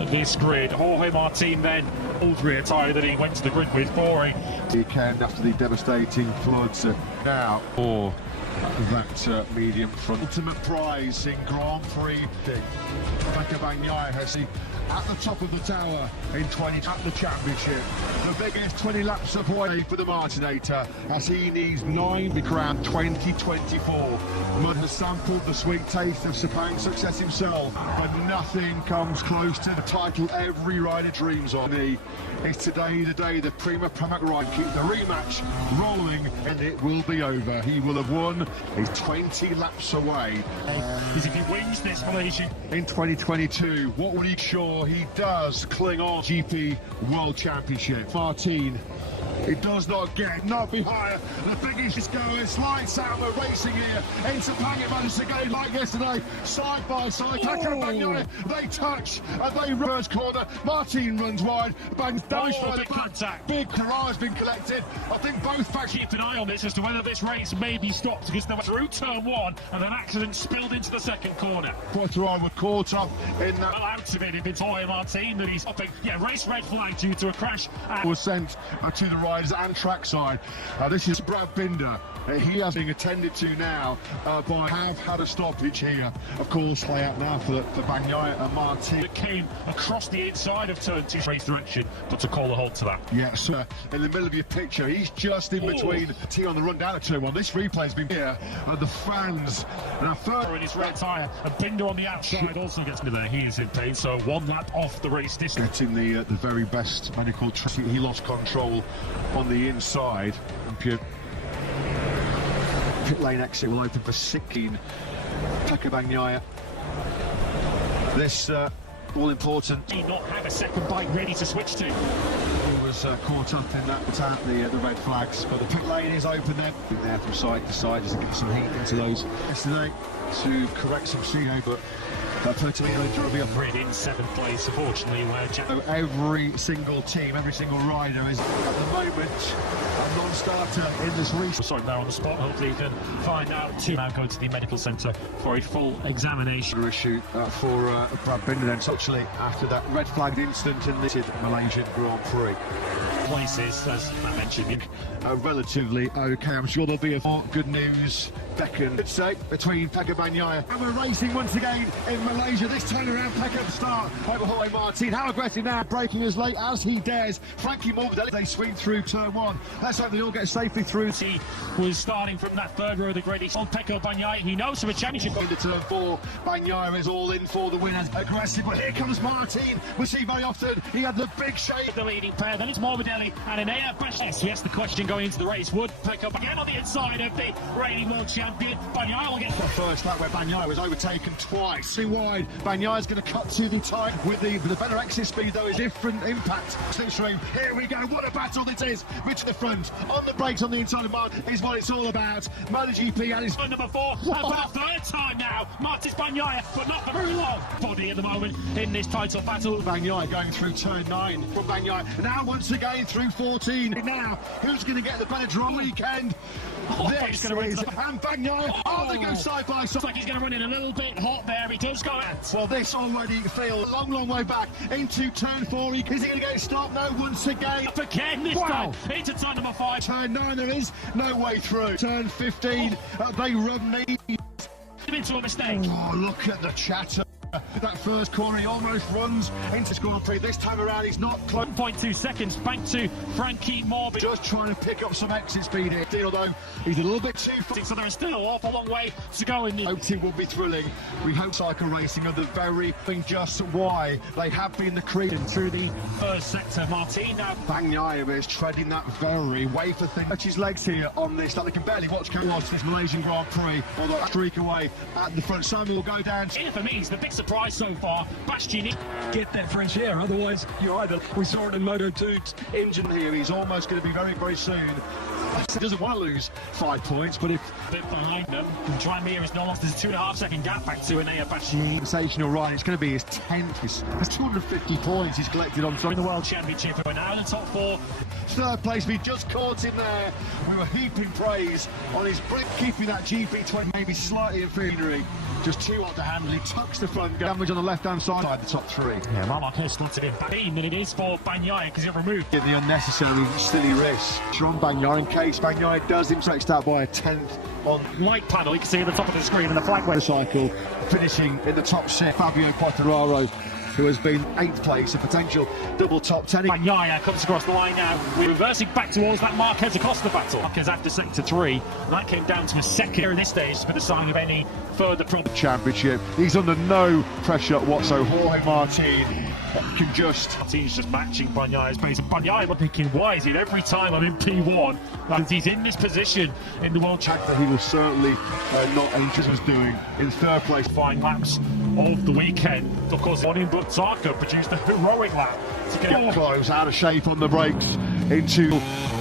on this grid. Jorge Martin then, all rear tyre that he went to the grid with for a weekend after the devastating floods. Now, or that medium front. Ultimate prize in Grand Prix. Pecco Bagnaia has he at the top of the tower in 20 at the championship. The biggest 20 laps of way for the Martinator as he needs 9 to be crowned 2024. Mud has sampled the sweet taste of Sepang's success himself, but nothing comes close to the title every rider dreams of. It's today the day the Prima Pramac ride keep the rematch rolling, and it will be over. He will have won. He's 20 laps away. Because if he wins this Malaysia in 2022, what will he sure he does cling on GP World Championship. Martin, it does not get not be higher. The biggest is going lights out of racing here. In Sepang it managed to go like yesterday, side by side. Pecco Bagnaia, they touch and they reverse corner. Martin runs wide, bangs damage by the contact. Big hurrah has been collected. I think both factions keep an eye on this as to whether this race may be stopped, because they were through turn 1 and an accident spilled into the second corner. Quarterine were caught up in that. Well, out of it if it's Jorge Martin that he's stopping. Yeah, race red flag due to a crash. Was sent to the riders and trackside. This is Brad Binder. He has been attended to now by have had a stoppage here. Of course, play out now for Bagnaia and Martin. It came across the inside of turn 2 race direction, but to call a halt to that. Yes, in the middle of your picture, he's just in between T on the run down to turn 1. This replay has been here. The fans now further in his red tyre, and Binder on the outside also gets into there. He is in pain, so 1 lap off the race distance. Getting the very best medical traffic. He lost control on the inside. Pit lane exit will open for 16. Pecco Bagnaia. This all important. Did not have a second bike ready to switch to. He was caught up in that without the red flags, but the pit lane is open then. There from side to side just to get some heat into those yesterday to correct some CEO, but will be up in 7th place, unfortunately, where every single team, every single rider is at the moment a non-starter in this race. Sorry, now on the spot. Hopefully you can find out. To now go to the medical centre for a full examination. Issue for Brad Binder then, actually after that red flagged incident in the Malaysian Grand Prix. Places, as I mentioned, relatively okay. I'm sure there'll be more good news beckon, I'd say, between Pecco Bagnaia and we're racing once again in Malaysia. This time around, Pecco start over Jorge Martin. How aggressive now, braking as late as he dares. Frankie Morbidelli, they swing through turn 1. Let's hope they all get safely through. He was starting from that third row of the grid. He saw Pecco Bagnaia. He knows from a championship. Into turn 4, Bagnaia is all in for the win as aggressive, but here comes Martin. We see very often he had the big shake. The leading pair, then it's Morbidelli and Enea Bresches. Yes, the question going into the race, would Pecco again on the inside of the reigning world champion? Bagnaia will get the first lap where Bagnaia was overtaken twice. Too wide. Bagnaia's going to cut to the time with the better exit speed, though, is different impact. Slipstream. Here we go. What a battle this is. Rich to the front. On the brakes on the inside of Mud is what it's all about. MotoGP and his number 4. For the third time now. Martis Bagnaia, but not for very long. Body at the moment in this title battle. Bagnaia going through turn 9 from Bagnaia. Now once again through 14. Now, who's going to get the better draw weekend? This is, and Bagnaia, they go side by side. Looks like he's going to run in a little bit hot there. He does go out. Well, this already feels a long way back into turn 4. Is he going to get stopped? No, once again. Up again this time into turn number 5. Turn 9, there is no way through. Turn 15, they run me into a mistake. Oh, look at the chatter. That first corner, he almost runs into Grand Prix. This time around, he's not close. 1.2 seconds back to Frankie Morbidelli. Just trying to pick up some exit speed here. Although he's a little bit too fast. So there's still an awful long way to go in the... Hoping will be thrilling. We hope cycle racing are the very thing just why they have been the creed through the first sector. Martin now. Bagnaia is treading that very wafer thing. Touch his legs here on this that they can barely watch this Malaysian Grand Prix. Although streak away at the front. Simon will go down. Here for me is the big surprise so far. Bastianini. Get that French air, otherwise you either. We saw it in Moto2's engine here. He's almost going to be very soon. He doesn't want to lose 5 points, but if A bit behind them, Drymere is no longer. There's a 2.5-second gap back to Enea Bashi. sensational ride, it's going to be his 10th. There's 250 points he's collected on In the World Championship, we're now in the top 4. third place. We just caught him there. We were heaping praise on his brick, keeping that GP20 maybe slightly inferior. Just too hard to handle. He tucks the front, damage on the left-hand side, the top 3. Yeah, Marquez slotted in back in than it is for Bagnaia because he removed. The unnecessary silly risk from Bagnaia in case Bagnaia does him stretched out by a 10th on Light panel, you can see at the top of the screen and the flag the cycle, finishing in the top 6. Fabio Quartararo, who has been 8th place, a potential double top 10. Bagnaia comes across the line now. We're reversing back towards that Marquez Acosta battle. Marquez after sector 3, and that came down to a second at this stage for the sign of any further problem. Championship, he's under no pressure whatsoever. Jorge Martin can just. Martin's just matching Bagnaia's pace, and Bagnaia thinking, why is it every time I'm in P1 and he's in this position in the World Championship? He was certainly not anxious was doing in 3rd place. Fine laps of the weekend. Of course, one in Butaka produced a heroic lap to get Close, out of shape on the brakes into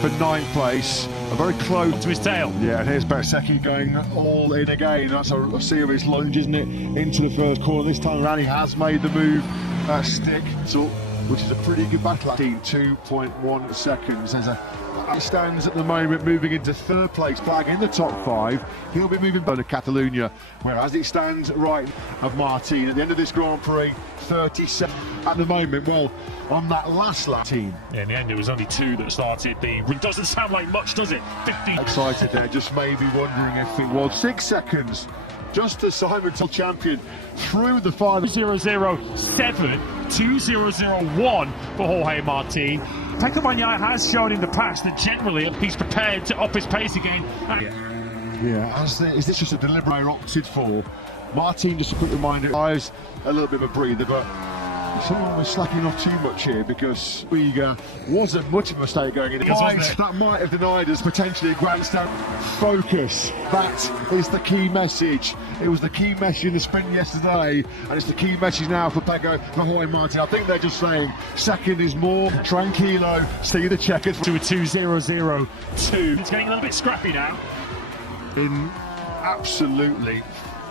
for 9th place. A very close to his tail. Yeah, and here's Bersecki going all in again. That's a serious lunge, isn't it? Into the first corner. This time around, he has made the move. Stick, so, which is a pretty good battle. 2.1 seconds. He stands at the moment moving into 3rd place, flag in the top 5. He'll be moving down to Catalonia, whereas it stands right of Martin at the end of this Grand Prix, 37 at the moment. Well, on that last lap, team. Yeah, in the end, it was only 2 that started. It doesn't sound like much, does it? 15. Excited there, just maybe wondering if it was 6 seconds. Just as Simon Till champion through the final. 007, 2001 for Jorge Martin. Pecco Bagnaia has shown in the past that generally he's prepared to up his pace again. Yeah, is this just a deliberate opted for? Martin, just a quick reminder, eyes a little bit of a breather, but someone was slacking off too much here because Uyghur wasn't much of a mistake going in. That might have denied us potentially a grandstand. Focus, that is the key message. It was the key message in the sprint yesterday, and it's the key message now for Jorge Martin. I think they're just saying second is more. Tranquilo, see the checkers. To a 2.002. It's getting a little bit scrappy now. In absolutely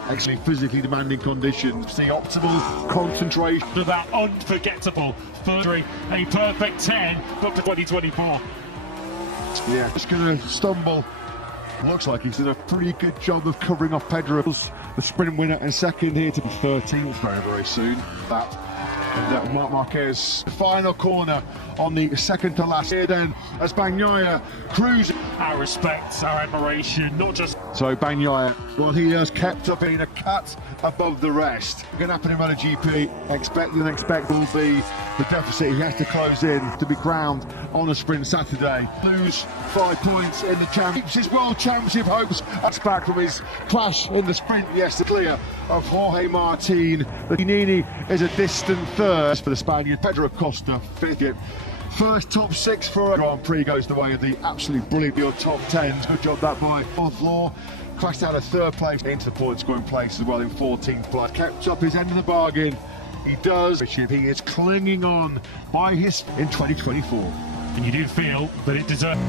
excellent physically demanding conditions, the optimal concentration For that unforgettable third, a perfect 10, but for 2024. Yeah, just going to stumble. Looks like he's done a pretty good job of covering off Pedro's, the sprint winner and second here to be 13th very, very soon. That and Marc Marquez, the final corner on the second to last here then as Bagnaia cruises. Our respect, our admiration, not just. So Bagnaia, well, he has kept up being a cut above the rest. Going to happen in MotoGP, expect will be the deficit he has to close in to be crowned on a sprint Saturday. Lose 5 points in the championship, his World Championship hopes. That's back from his clash in the sprint yesterday, clear of Jorge Martin. The Nini is a distant third for the Spaniard. Pedro Acosta, 5th. First top 6 for a Grand Prix goes the way of the absolutely brilliant beyond top 10s. Good job that by 4th Law. Crashed out of 3rd place into the point scoring place as well in 14th place. Kept up his end of the bargain. He does. He is clinging on by his in 2024. And you do feel that it deserves.